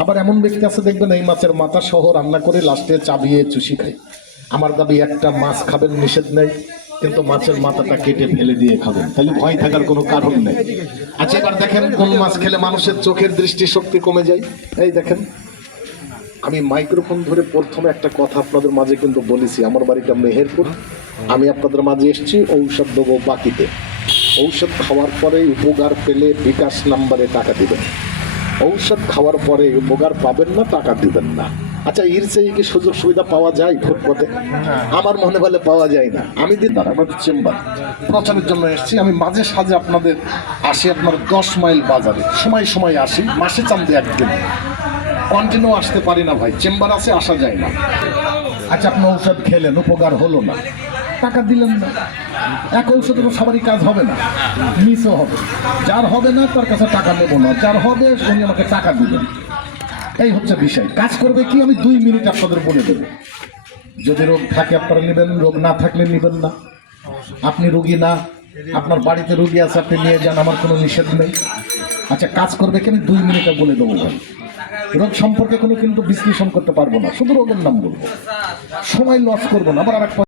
আবার এমন ব্যক্তি আছে দেখবেন এই মাছের মাথা সহ রান্না করে লাস্টে চাবিয়ে চুষি খায়। আমার দাবি একটা মাছ খাবেন, নিষেধ নেই, কিন্তু মাছের মাথাটা কেটে ফেলে দিয়ে খাবেন। তাহলে ভয় থাকার কোনো কারণ নেই। আচ্ছা এবার দেখেন কোন মাছ খেলে মানুষের চোখের দৃষ্টি শক্তি কমে যায়। এই দেখেন, আমি মাইক্রোফোন ধরে প্রথমে একটা কথা আপনাদের মাঝে কিন্তু বলেছি। আমার বাড়িটা মেহেরপুর। আমি আপনাদের মাঝে এসেছি ঔষধ দেবো বাকিতে। ঔষধ খাওয়ার পরে উপকার পেলে বিকাশ নাম্বারে টাকা দিবেন। ঔষধ খাওয়ার পরে উপকার পাবেন না, টাকা দিবেন না। আচ্ছা এর চেয়ে কি সুযোগ সুবিধা পাওয়া যায় ফুটপথে আমার মনে বলে পাওয়া যায় না। আমি দাঁড়া আমাদের চেম্বার। প্রচারের জন্য এসেছি। আমি মাঝে সাঝে আপনাদের আসি, আপনার দশ মাইল বাজারে। সময় সময় আসি। মাসে চান্দে একদিন। কন্টিনিউ আসতে পারি না ভাই। চেম্বার আছে, আসা যায় না। আচ্ছা আপনি ঔষধ খেলেন, উপকার হলো না। টাকা দিলেন না। এক ঔষধে তো সবারই কাজ হবে না। মিসও হবে। যার হবে না, তার কাছে টাকা নেব না। যার হবে, উনি আমাকে টাকা দিবেন। এই হচ্ছে বিষয়। কাজ করবে কি? আমি দুই মিনিট আপনাদের বলে দেবো। যদি রোগ থাকে, আপনারা নেবেন। রোগ না থাকলে নেবেন না। আপনি রুগী না, আপনার বাড়িতে রুগী আছে, আপনি নিয়ে যান। আমার কোনো নিষেধ নেই। আচ্ছা কাজ করবে কি? আমি দুই মিনিটে বলে দেবো ভাই। রোগ সম্পর্কে কোনো কিন্তু বিশ্লেষণ করতে পারব না। শুধু রোগের নাম বলব। সময় লস করব না। আবার আর